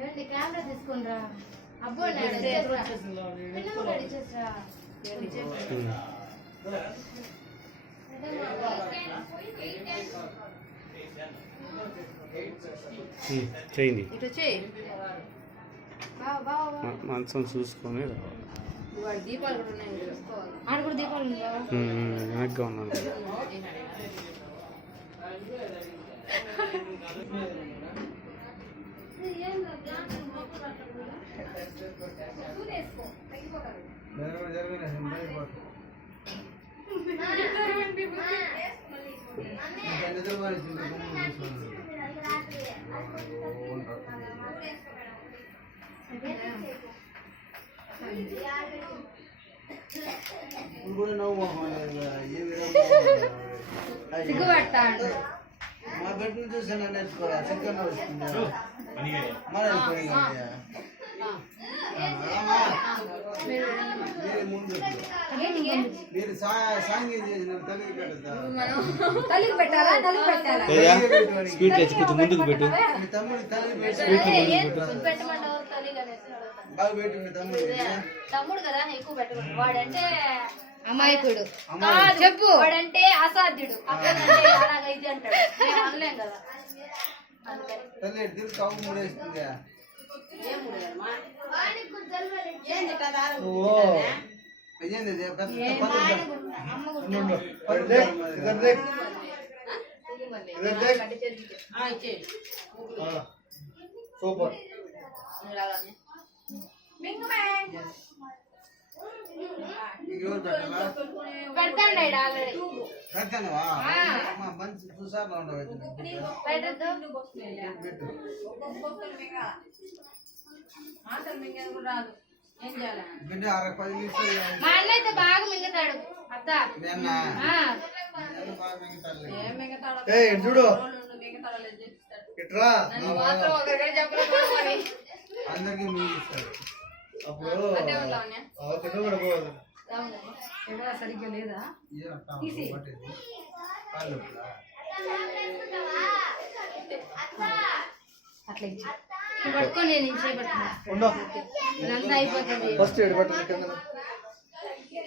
ఏమండి కెమెరా తీసుకునిరా. అబ్బో చేయండి మంచం చూసుకొని దీపాలు కూడా ఉన్నాయి. ఆడ కూడా దీపాలు వెనక్గా ఉన్నాను. సిగ్గుపడతాడు మా బిడ్డను చూసాను నేర్చుకోవాలి సిగ్గున్నా వస్తుంది మీరు సాంగ్యం చేసిన తల్లికి పెట్టాలా స్పీడ్ తెచ్చి కొంచెం ముందుకు పెట్టు. తమ్ముడి తల్లి బాగా పెట్టు మీ తమ్ముడు కదా ఎక్కువ పెట్టకూడదు. వాడంటే అమాయకుడు చెప్పు. వాడంటే అసాధ్యుడు. అలాగా ఇది అంటాడు. అనలేం కదా. తల్లి దిల్ కావు మూడేస్తుంది. సూపర్ పెడతానవా మంచి చూసాను బిడ్డ 10 నిమిషాలు మా అన్న అయితే బాగా మింగుతాడు. అత్త చూడు ఇట్రా అందరికి మింగిస్తాడు. అప్పుడు సరిగ్గా లేదా అట్లా ఇచ్చి పట్టుకొని నేను చేపడుతున్నా అయిపోతుంది. ఫస్ట్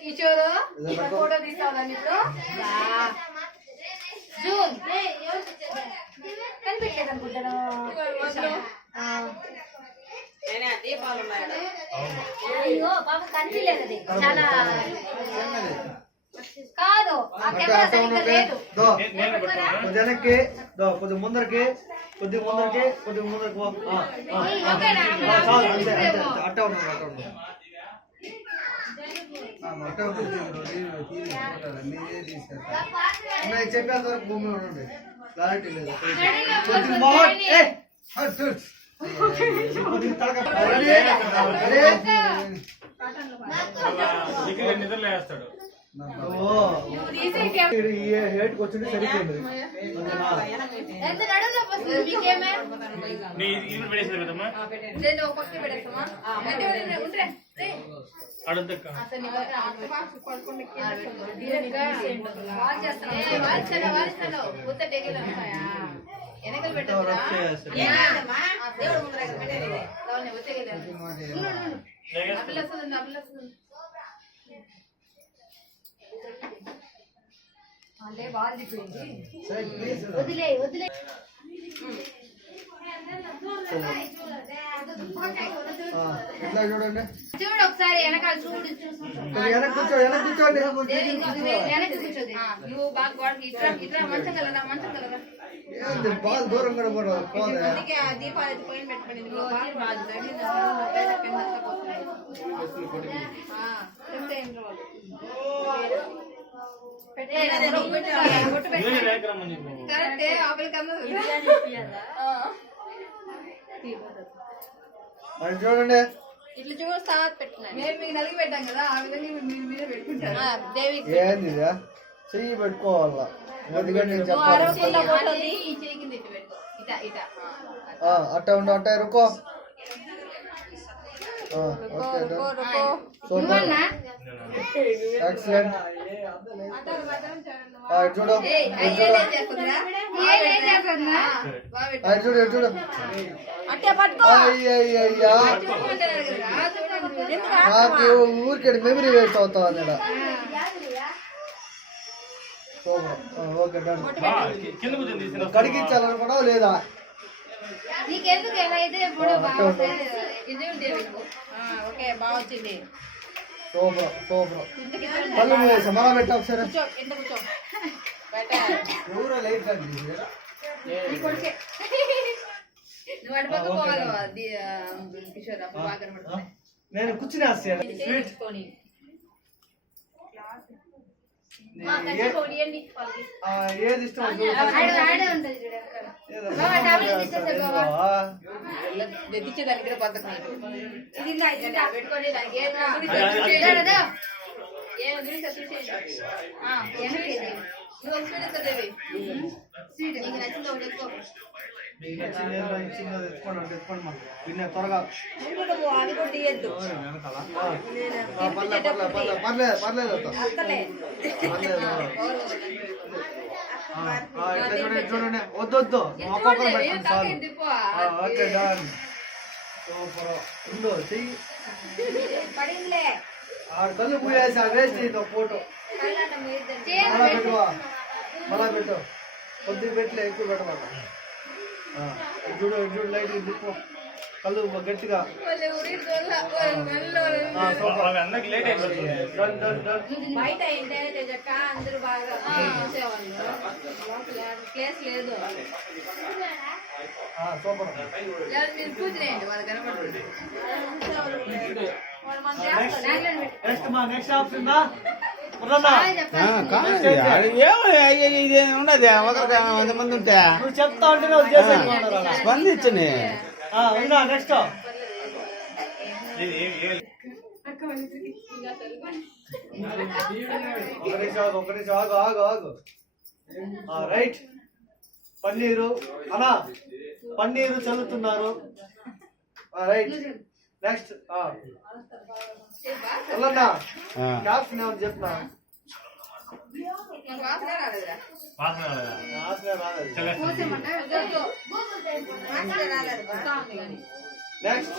కిషోరు ఫోటో తీస్తావా నీతో జూన్ కనిపించలేదు అనుకుంటాను. అయ్యో పాప కనిపించలేదు. అది చాలా కాదు ఆ కెమెరా సరిగ్గా లేదు. వెనక్కి కొద్ది ముందరికి కొద్దిగా ముందరికి అట్ట ఉన్నాడు చెప్పేంత వరకు భూమి ఉండండి. క్లారిటీ లేదు. నిద్రలేస్తాడు. హేట్కి వచ్చింది సరిపోయింది. వెనకలు పెట్టదు వదిలే వదిలే చూడండి చూడు ఒకసారి వెనకాల చూడు కూర్చోండి వెనక్కి కూర్చోది నువ్వు బాగా గోడకి ఇట్లా ఇట్లా మంచం కలరా బాగా దూరం కూడా దీపాలు అయితే పోయిన పెట్టుకోండి చూడండి ఇట్లా చూస్తా పెట్టినా మేము మీకు నలిగి పెట్టాం కదా ఆ విధంగా మీరు మీరే పెట్టుకుంటారు. దేవికి ఏంది చెయ్యి పెట్టుకోవాలా అట్ట ఉండు అట్ట రుకో ఓకే సూపర్ ఎక్సలెంట్ చూడు చూడు చూడు అయ్యయ్యా నాకు ఊరికే మెమరీ వేస్ట్ అవుతా అన్నాడు ఓకే కడిగించాలనుకున్నా లేదా నీకెందుకు ఎలా అయితే ఇప్పుడు ఓకే బాగా వచ్చింది సూపర్ సూపర్ కళ్ళు వేసా మళ్ళా పెట్టా ఒకసారి ఎవరో లైట్ నువ్వు అటుపక్క పోవాలి కిషోర్ అప్పుడు బాగా కనబడుతుంది నేను కూర్చుని వస్తాను స్వీట్ ఏది ఇష్టం తెచ్చి దగ్గర పద్ధతి పెట్టుకొని త్వరగా పర్లేదు చూడండి వద్దొద్దు ఒక్కొక్కరు పెట్టండి చాలు ఓకే డన్ సూపర్ ఉందో చెయ్యి కళ్ళు పూయేసి వేస్ట్ అవుతావు ఫోటో మళ్ళా పెట్టువా మళ్ళా పెట్టు కొద్దిగా పెట్టలే ఎక్కువ పెట్టమాట చూడు చూడు లైట్ తిప్పు కళ్ళు గట్టిగా బయట అందరూ బాగా ప్లేస్ లేదు సూపర్ మీరు కూర్చునేయండి వాళ్ళు కనబడుతుంది నెక్స్ట్ ఆప్షన్ ఇదే ఉండదు ఒకరికి 100 మంది ఉంటే నువ్వు చెప్తా ఉంటే స్పందించని నెక్స్ట్ ఒకటి ఆగు ఆగు ఆగు రైట్ పన్నీరు అనా పన్నీరు చల్లుతున్నారు రైట్ నెక్స్ట్ క్యాప్షన్ ఏమని చెప్తున్నా నెక్స్ట్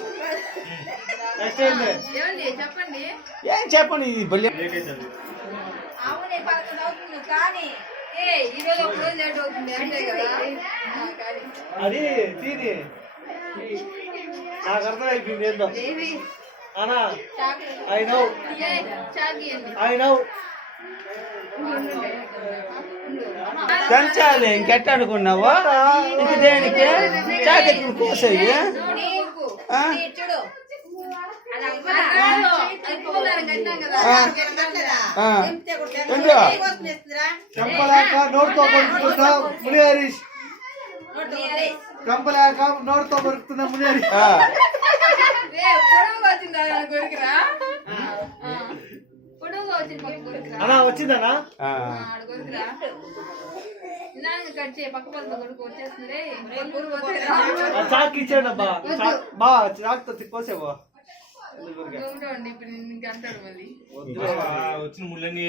నెక్స్ట్ ఏంటి చెప్పండి ఏం చెప్పండి ఇది బల్లి అవునే 11 అవుతుంది కానీ ఈరోజు ఒక రోజు లేట్ అవుతుంది అంతే కదా అది తీరి నాకు అర్థమైపోయింది ఏందో అనా ఐ నో ఐ నో దంచాలి ఇంకెట్ట అనుకున్నావా ఇంక దేనికి చాకెట్లు కోసేవి చంపలేక నోటితో కొరుకుతున్నా ముని హరీష్ చంపలేక నోటితో కొరుకుతున్నా ముని హరీష్ అలా వచ్చిందనా చాక్ ఇచ్చాడబ్బా బా చాక్తో తిక్కోసేవా వచ్చిన ముళ్ళని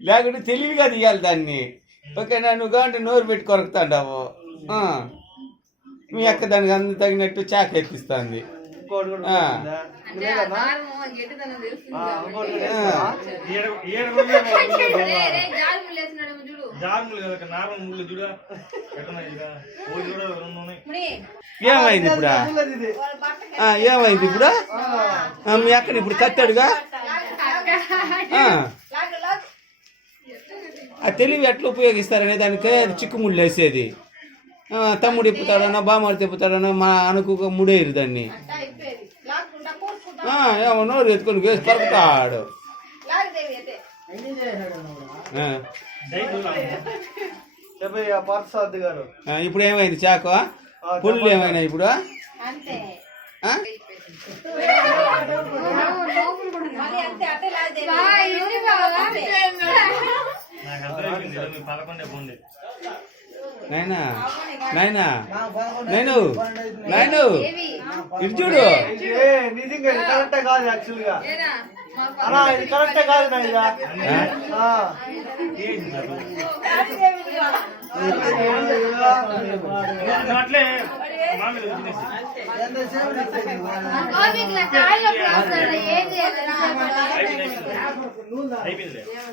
లేకుంటే తెలివిగా తీయాలి దాన్ని ఓకేనా నువ్వు కావంటే నోరు పెట్టి కొరకుతాండావు మీ అక్క దానికి అంత తగినట్టు చాక్ ఎత్తిస్తుంది ఏమైంది ఇప్పుడు ఏమైంది ఇప్పుడు మీ అక్కని ఇప్పుడు కత్తాడుగా ఆ తెలివి ఎట్లా ఉపయోగిస్తారనే దానికి చిక్కుముళ్ళు వేసేది తమ్ముడు ఇప్పుతాడనో బామ్మడు తిప్పుతాడనో మా అనుకు ముడేరు దాన్ని నోరు ఎత్తుకొని వేసి పరుకుతాడు ఇప్పుడు ఏమైంది చాకు పుల్లు ఏమైనా ఇప్పుడు నాయనా నాయనా నా 11 నేను 12 నాయను ఇటు చూడు ఏ నిజంగా ఇది కరెక్టే కాదు యాక్చువల్ గా అలా ఇది కరెక్టే కాదు నా ఇదా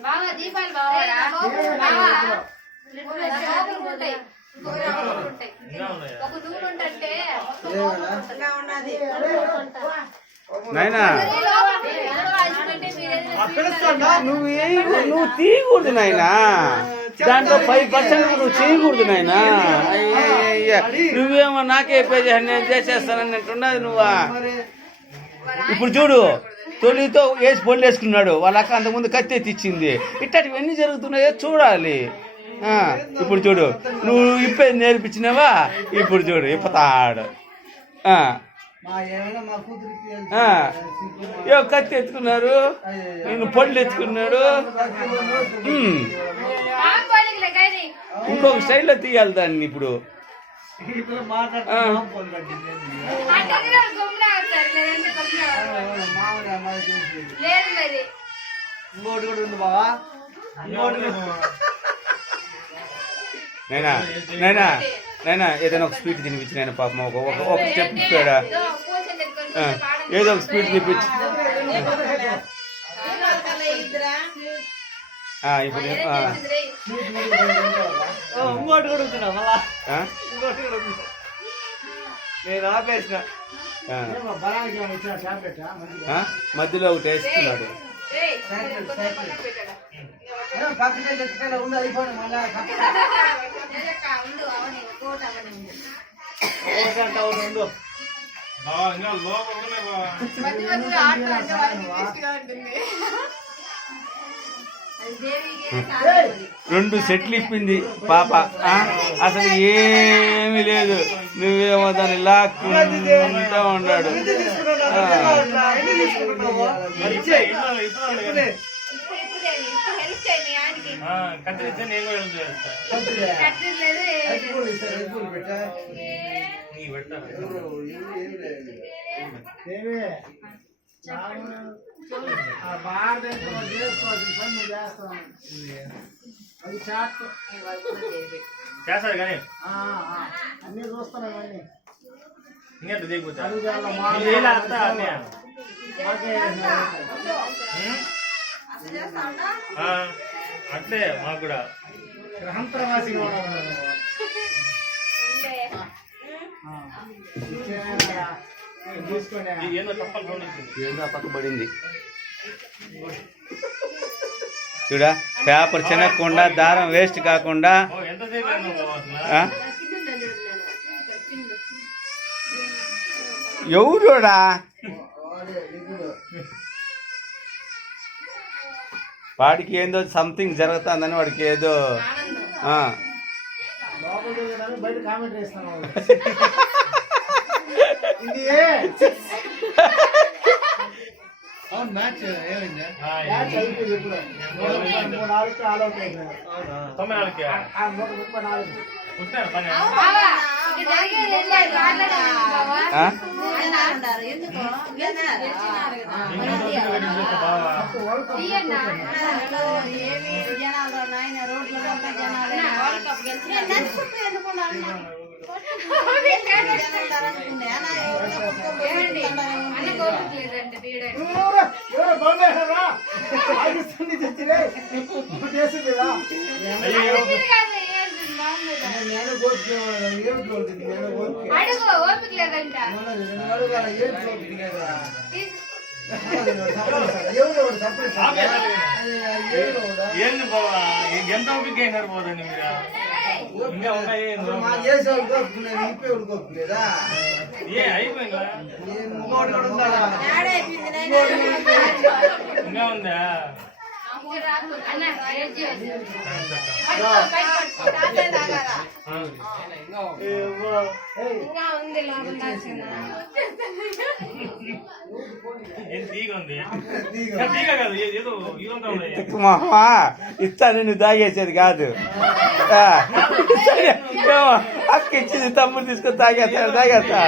బాగా దీపాలు బాగా ఒక నూనె ఉంటే నాయనా నువ్వు తీయకూడదు నాయనా దాంట్లో 5% నువ్వు చేయకూడదు నాయనా నువ్వేమో నాకే పే నేను చేసేస్తానని అంటున్నది నువ్వా ఇప్పుడు చూడు తొలితో వేసి పొల్లు వేసుకున్నాడు వాళ్ళ అక్క అంతకుముందు కత్తి ఎత్తిచ్చింది ఇట్టటివి ఎన్ని జరుగుతున్నాయో చూడాలి ఇప్పుడు చూడు నువ్వు ఇప్పేది నేర్పించినావా ఇప్పుడు చూడు ఇప్పుతాడు కత్తి ఎత్తుకున్నారు నేను పొళ్ళు ఎత్తుకున్నాడు ఇంకొక స్టైల్లో తీయాలి దాన్ని ఇప్పుడు ఇంకోటి కూడా ఉంది బావా నైనా నైనా నైనా ఏదైనా ఒక స్వీట్ తినిపించి నేను పాపం ఒక స్టెప్ ఇప్పాడా ఏదో ఒక స్వీట్ తినిపించి ఇప్పుడు ఇంకోటి కూడా ఉంటున్నా మళ్ళా ఇంకోటి కూడా ఉంది నేను ఆపేసిన మధ్యలో ఒకటి వేసుకున్నాడు పక్కనే చెట్టుకాయలు ఉంది అయిపోయింది మళ్ళా ఉండు రెండు సెట్లు ఇప్పింది పాప అసలు ఏమీ లేదు నువ్వేమో దాన్ని లాక్కుంటా ఉన్నాడు చేస్తారు కానీ అన్ని చూస్తున్నాం అన్ని ఇంకా దిగిపోతా అట్లే మాకు కూడా గ్రహంతరవాసిగా ఏందో తప్పని ఫోన్ వచ్చింది ఏదో పక్కబడింది చూడా పేపర్ చినకుండా దారం వేస్ట్ కాకుండా ఎవరుడా వాడికి ఏందో సంథింగ్ జరుగుతుందని వాడికి ఏదో బయట కామెంట్ చేస్తాను అవును మ్యాచ్ ఏమైందా మ్యాచ్ అయిపోయింది ఎప్పుడు 34 ఆల్ అవుట్ అయిపోయారు 34 ఉంటారు పని ఏంది బాబా ఎంత ఓపిక అయినారు పోదండి మీరు ఇంకా ఉన్నాయి ఏ అయిపోయిందా ఇంకా ఉందా ఏం తీగ ఉంది తీగ కాదు ఏదో ఇదంతా ఉన్నాయి ఇస్తా నేను తాగేసేది కాదు సరే ఏమో, అక్క ఇచ్చింది తమ్ముడు తీసుకొని తాగేస్తాడు తాగించన్నా.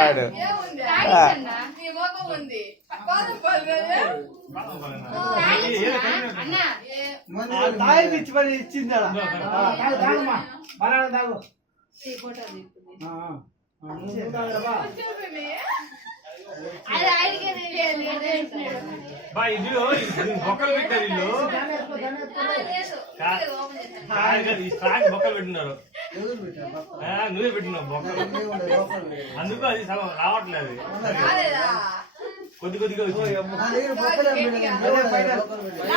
అన్నా తాయి పిచ్చి పని ఇచ్చింది ఆడ. అది ఆయనకే తెలియదు. బా ఇల్లు బొక్కలు పెట్టారు ఇల్లు లేదు. కాదు ఓపెన్ చేస్తాను. కాదు, ఈ స్ట్రాంగ్ బొక్కలు పెట్టినారు. ఎవరు పెట్టారు? పక్కన. నువ్వే పెట్టినావు బొక్కలు. ఏమి ఉండదు, లోపల లేదు. అందుకు అది సగం రావట్లేదు. కొద్ది కొద్దిగా వచ్చింది. నా దగ్గర బొక్కలు ఏం పెట్టలేదు. అదే బయట లోపల పెట్టారు.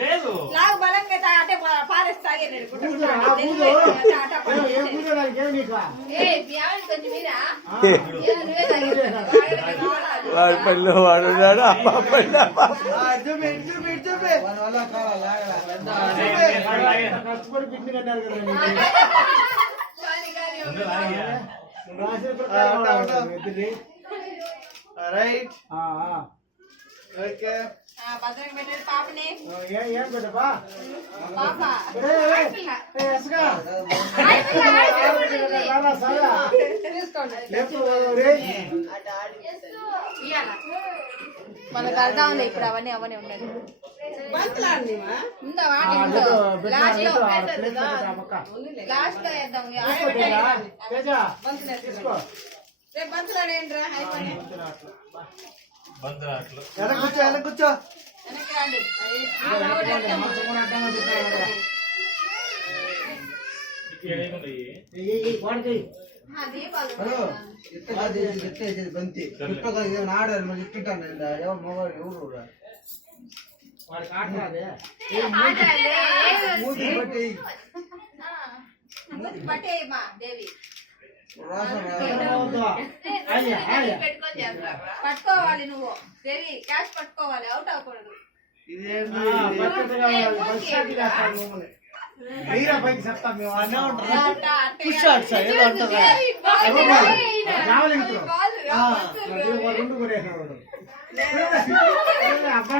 లేదు ఏ బియాని కొంచెం మీరా నువ్వే తాగించు. వాడు పళ్ళు వాడు ఉన్నాడు అమ్మ పళ్ళు ఆ, చూపి, చూపి, చూపి. వాని వల్ల కావాలి, లాగరా. రైట్ ఓకే మనకు అర్థం ఉంది ఇప్పుడు అవన్నీ అవన్నీ ఉన్నాయి ఉందా లాస్ట్ లో వేద్దాం బంతులాట్లు వెనక కూర్చో, వెనక కూర్చో. హలో, ఇట్లా చేసేది బంతి. ఇట్లా ఏమైనా ఆడారు మరి ఇట్టుంటాను ఎవరు మగవాడు ఎవరు రా. మూతి బట్టి దేవి రాసం పట్టుకోవాలి నువ్వు దేవి క్యాష్ పట్టుకోవాలి అవుట్ అవ్వకూడదు ఇదేంటి మీరా పైకి చెప్తాం మేము అన్నీ ఉంటాం. పుష్ షాట్ సార్ ఏదో అంటారా రెండు కూడా అబ్బా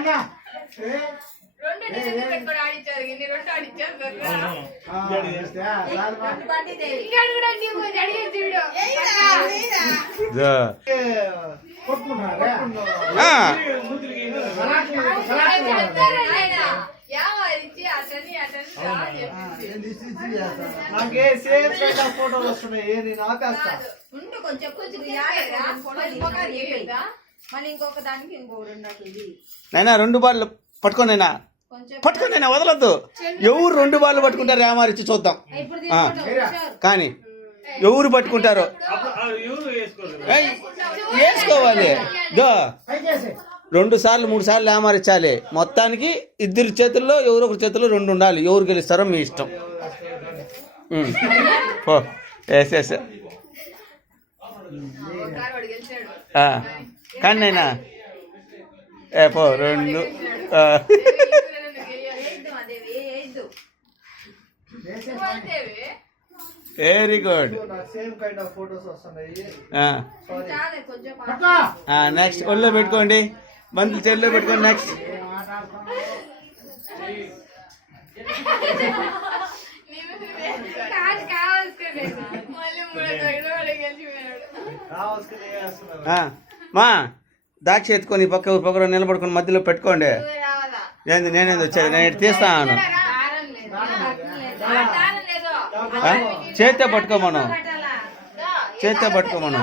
నాకే సేమ్ కైండ్ ఆఫ్ ఫోటోలు వస్తున్నాయి. నేను ఆపేస్తా. మళ్ళీ ఇంకొక దానికి ఇంకో రెండు నైనా 2 బాళ్ళు పట్టుకోనైనా పట్టుకోనైనా వదలొద్దు. ఎవరు 2 బాళ్ళు పట్టుకుంటారు ఏమారిచ్చి చూద్దాం. కానీ ఎవరు పట్టుకుంటారో ఏయ్, వేసుకోవాలి. దో 2 సార్లు 3 సార్లు ఏమారిచ్చాలి. మొత్తానికి ఇద్దరి చేతుల్లో ఎవరో ఒకరి చేతుల్లో 2 ఉండాలి. ఎవరు గెలుస్తారో మీ ఇష్టం. పో వేసేసా కానీ నైనా ఏ పో 2 very good. Same kind of photos వస్తున్నాయి. నెక్స్ట్ ఒళ్ళో పెట్టుకోండి. బంతులు చెల్లో పెట్టుకోండి. నెక్స్ట్ మా దాక్ష ఎత్తుకొని పక్క పక్కన నిలబడుకొని మధ్యలో పెట్టుకోండి. ఏంది నేనేది వచ్చేది నేను ఇటు తీస్తాను. చేత్తో పట్టుకోమను, చేత్తో పట్టుకోమను.